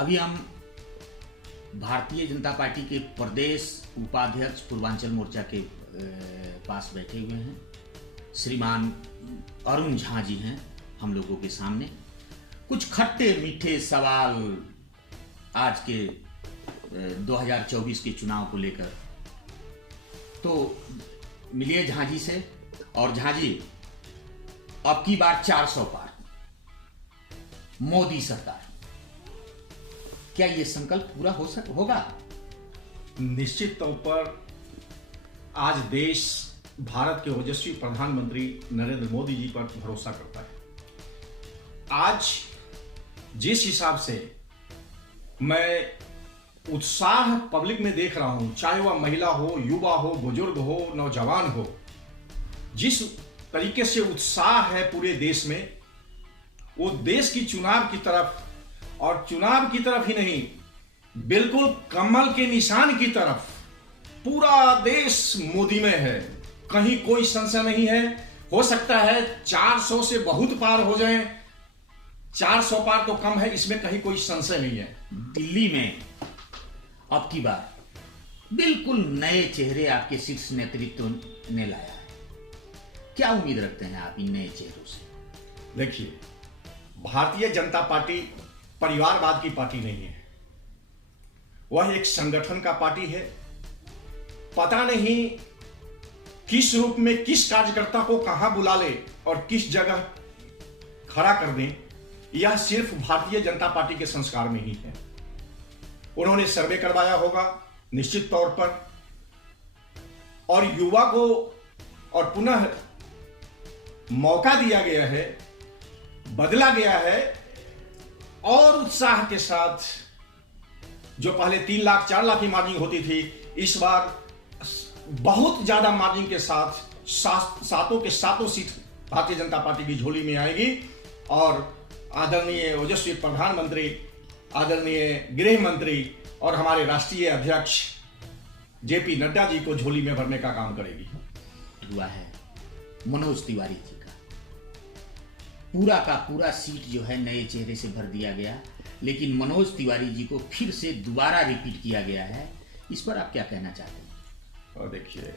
अभी हम भारतीय जनता पार्टी के प्रदेश उपाध्यक्ष पूर्वांचल मोर्चा के पास बैठे हुए हैं। श्रीमान अरुण झा जी हैं हम लोगों के सामने। कुछ खट्टे मीठे सवाल आज के 2024 के चुनाव को लेकर, तो मिलिए झा जी से। और झा जी, अब की बार 400 पार मोदी सरकार, क्या ये संकल्प पूरा होगा? निश्चित तौर पर आज देश भारत के ओजस्वी प्रधानमंत्री नरेंद्र मोदी जी पर भरोसा करता है। आज जिस हिसाब से मैं उत्साह पब्लिक में देख रहा हूं, चाहे वह महिला हो, युवा हो, बुजुर्ग हो, नौजवान हो, जिस तरीके से उत्साह है पूरे देश में, वो देश की चुनाव की तरफ, और चुनाव की तरफ ही नहीं, बिल्कुल कमल के निशान की तरफ पूरा देश मोदी में है। कहीं कोई संशय नहीं है। हो सकता है 400 से बहुत पार हो जाएं, 400 पार तो कम है, इसमें कहीं कोई संशय नहीं है। दिल्ली में अब की बार बिल्कुल नए चेहरे आपके शीर्ष नेतृत्व ने लाया है। क्या उम्मीद रखते हैं आप इन नए चेहरों से? देखिए, भारतीय जनता पार्टी परिवारवाद की पार्टी नहीं है, वह एक संगठन का पार्टी है। पता नहीं किस रूप में किस कार्यकर्ता को कहां बुला ले और किस जगह खड़ा कर दें, यह सिर्फ भारतीय जनता पार्टी के संस्कार में ही है। उन्होंने सर्वे करवाया होगा निश्चित तौर पर, और युवा को और पुनः मौका दिया गया है, बदला गया है, और उत्साह के साथ जो पहले 3 लाख 4 लाख की मार्जिन होती थी, इस बार बहुत ज्यादा मार्जिन के साथ सातों के सातों सीट भारतीय जनता पार्टी की झोली में आएगी। और आदरणीय ओजस्वी प्रधानमंत्री, आदरणीय गृह मंत्री और हमारे राष्ट्रीय अध्यक्ष जेपी नड्डा जी को झोली में भरने का काम करेगी। हुआ है मनोज तिवारी जी का पूरा का पूरा सीट जो है नए चेहरे से भर दिया गया, लेकिन मनोज तिवारी जी को फिर से दोबारा रिपीट किया गया है। इस पर आप क्या कहना चाहते हैं? और देखिए,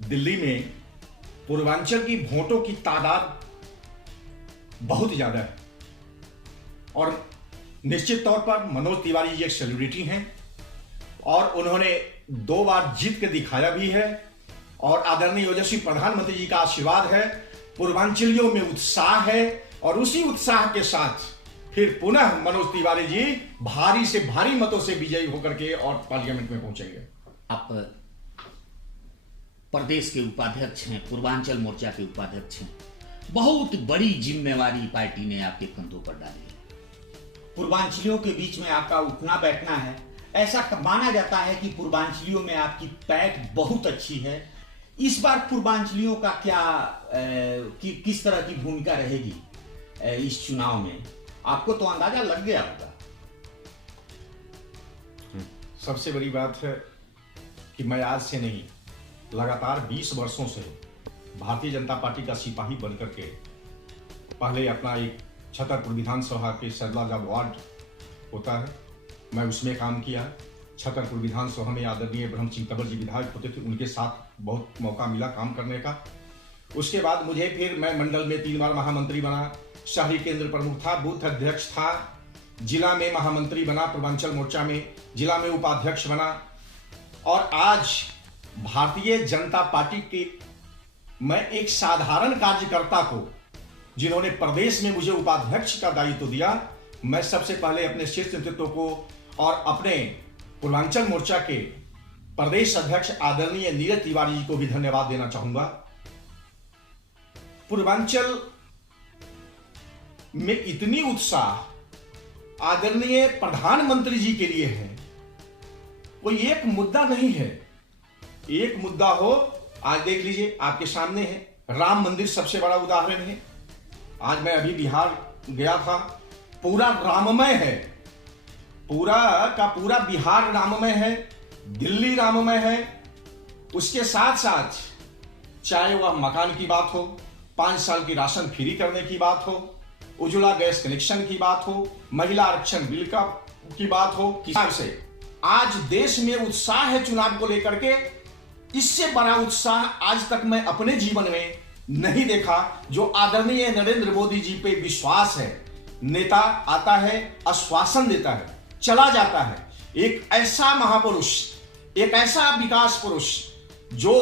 दिल्ली में पूर्वांचल की वोटों की तादाद बहुत ज्यादा है, और निश्चित तौर पर मनोज तिवारी जी एक सेलिब्रिटी हैं, और उन्होंने 2 बार जीत के दिखाया भी है, और आदरणीय ओजस्वी प्रधानमंत्री जी का आशीर्वाद है। पूर्वांचलियों में उत्साह है, और उसी उत्साह के साथ फिर पुनः मनोज तिवारी जी भारी से भारी मतों से विजयी होकर के और पार्लियामेंट में पहुंचेंगे। आप प्रदेश के उपाध्यक्ष हैं, पूर्वांचल मोर्चा के उपाध्यक्ष हैं। बहुत बड़ी जिम्मेवारी पार्टी ने आपके कंधों पर डाली है। पूर्वांचलियों के बीच में आपका उठना बैठना है। ऐसा माना जाता है कि पूर्वांचलियों में आपकी पैठ बहुत अच्छी है। इस बार पूर्वांचलियों का क्या किस तरह की भूमिका रहेगी इस चुनाव में? आपको तो अंदाजा लग गया होगा। सबसे बड़ी बात है कि मैं आज से नहीं, लगातार 20 वर्षों से भारतीय जनता पार्टी का सिपाही बनकर के, पहले अपना एक छतरपुर विधानसभा के सरला जब वार्ड होता है, मैं उसमें काम किया। छतरपुर विधानसभा में आदरणीय ब्रह्म सिंह तंवर जी विधायक होते थे, उनके साथ बहुत मौका मिला काम करने का। उसके बाद मुझे फिर मैं मंडल में 3 बार महामंत्री बना, शहरी केंद्र प्रमुख था, बूथ अध्यक्ष था, जिला में महामंत्री बना, पूर्वांचल मोर्चा में जिला में उपाध्यक्ष बना, और आज भारतीय जनता पार्टी के मैं एक साधारण कार्यकर्ता को, जिन्होंने प्रदेश में मुझे उपाध्यक्ष का दायित्व दिया, मैं सबसे पहले अपने शीर्ष नेतृत्व को और अपने पूर्वांचल मोर्चा के प्रदेश अध्यक्ष आदरणीय नीरज तिवारी जी को भी धन्यवाद देना चाहूंगा। पूर्वांचल में इतनी उत्साह आदरणीय प्रधानमंत्री जी के लिए है। कोई एक मुद्दा नहीं है, एक मुद्दा हो, आज देख लीजिए आपके सामने है, राम मंदिर सबसे बड़ा उदाहरण है। आज मैं अभी बिहार गया था, पूरा राममय है, पूरा का पूरा बिहार राममय है, दिल्ली राममय है। उसके साथ साथ चाहे वह मकान की बात हो, 5 साल की राशन फ्री करने की बात हो, उज्ज्वला गैस कनेक्शन की बात हो, महिला आरक्षण बिल की बात हो, किसान से आज देश में उत्साह है चुनाव को लेकर के। इससे बड़ा उत्साह आज तक मैं अपने जीवन में नहीं देखा। जो आदरणीय नरेंद्र मोदी जी पे विश्वास है, नेता आता है, आश्वासन देता है, चला जाता है। एक ऐसा महापुरुष, एक ऐसा विकास पुरुष जो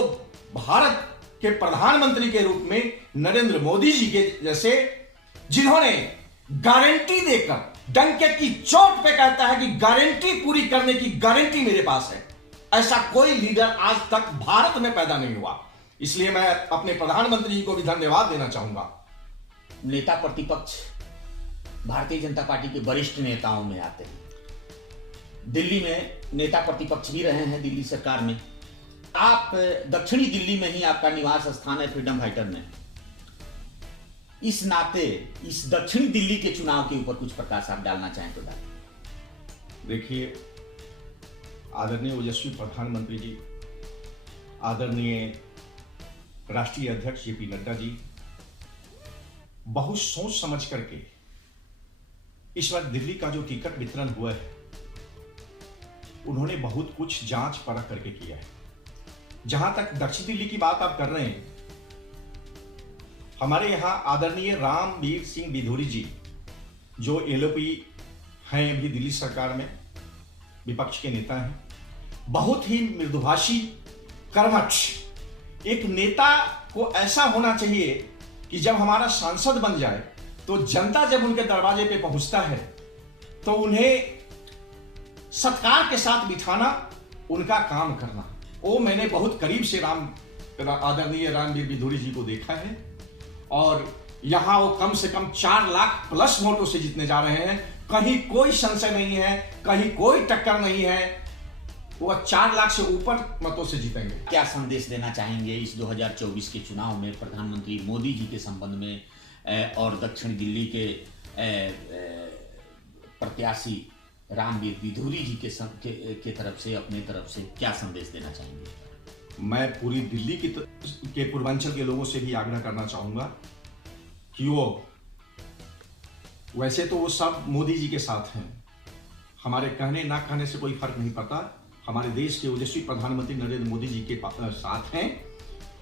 भारत के प्रधानमंत्री के रूप में नरेंद्र मोदी जी के जैसे, जिन्होंने गारंटी देकर डंके की चोट पे कहता है कि गारंटी पूरी करने की गारंटी मेरे पास है, ऐसा कोई लीडर आज तक भारत में पैदा नहीं हुआ। इसलिए मैं अपने प्रधानमंत्री जी को भी धन्यवाद देना चाहूंगा। नेता प्रतिपक्ष भारतीय जनता पार्टी के वरिष्ठ नेताओं में आते हैं। दिल्ली में नेता प्रतिपक्ष भी रहे हैं, दिल्ली सरकार में। आप दक्षिणी दिल्ली में ही आपका निवास स्थान है, फ्रीडम फाइटर में। इस नाते इस दक्षिणी दिल्ली के चुनाव के ऊपर कुछ प्रकाश आप डालना चाहें तो डालें। देखिए, आदरणीय ओजस्वी प्रधानमंत्री जी, आदरणीय राष्ट्रीय अध्यक्ष जेपी नड्डा जी बहुत सोच समझ करके इस बार दिल्ली का जो टिकट वितरण हुआ है, उन्होंने बहुत कुछ जांच परख करके किया है। जहां तक दक्षिण दिल्ली की बात आप कर रहे हैं, हमारे यहां आदरणीय रामवीर सिंह बिधूरी जी जो एलओपी हैं, अभी दिल्ली सरकार में विपक्ष के नेता हैं, बहुत ही मृदुभाषी, कर्मठ। एक नेता को ऐसा होना चाहिए कि जब हमारा सांसद बन जाए तो जनता जब उनके दरवाजे पे पहुंचता है तो उन्हें सत्कार के साथ बिठाना, उनका काम करना। वो मैंने बहुत करीब से आदरणीय रामवीर बिधूरी जी को देखा है और यहां वो कम से कम 4 लाख प्लस वोटों से जीतने जा रहे हैं। कहीं कोई संशय नहीं है, कहीं कोई टक्कर नहीं है, वो 4 लाख से ऊपर मतों से जीतेंगे। क्या संदेश देना चाहेंगे इस 2024 के चुनाव में प्रधानमंत्री मोदी जी के संबंध में और दक्षिण दिल्ली के प्रत्याशी रामवीर बिधूरी जी के तरफ से, अपने तरफ से क्या संदेश देना चाहेंगे? मैं पूरी दिल्ली के पूर्वांचल के लोगों से भी आग्रह करना चाहूंगा कि वैसे तो वो सब मोदी जी के साथ हैं, हमारे कहने ना कहने से कोई फर्क नहीं पड़ता। हमारे देश के ओजस्वी प्रधानमंत्री नरेंद्र मोदी जी के साथ हैं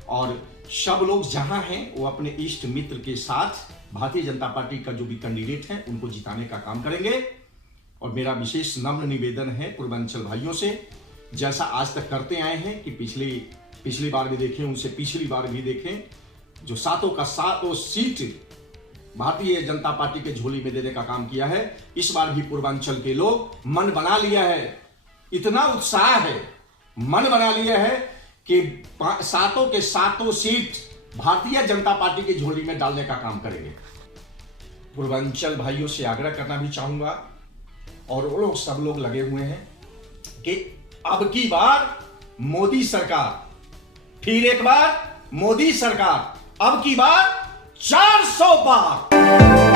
और सब लोग जहां हैं वो अपने इष्ट मित्र के साथ भारतीय जनता पार्टी का जो भी कैंडिडेट है उनको जिताने का काम करेंगे। और मेरा विशेष नम्र निवेदन है पूर्वांचल भाइयों से, जैसा आज तक करते आए हैं कि पिछली बार भी देखें, उनसे पिछली बार भी देखें, जो सातों का सातों सीट भारतीय जनता पार्टी के झोली में देने का काम किया है। इस बार भी पूर्वांचल के लोग मन बना लिया है, इतना उत्साह है, मन बना लिया है कि सातों के सातों सीट भारतीय जनता पार्टी की झोली में डालने का काम करेंगे। पूर्वांचल भाइयों से आग्रह करना भी चाहूंगा और वो लोग सब लोग लगे हुए हैं कि अब की बार मोदी सरकार, फिर एक बार मोदी सरकार, अब की बार 400 पार।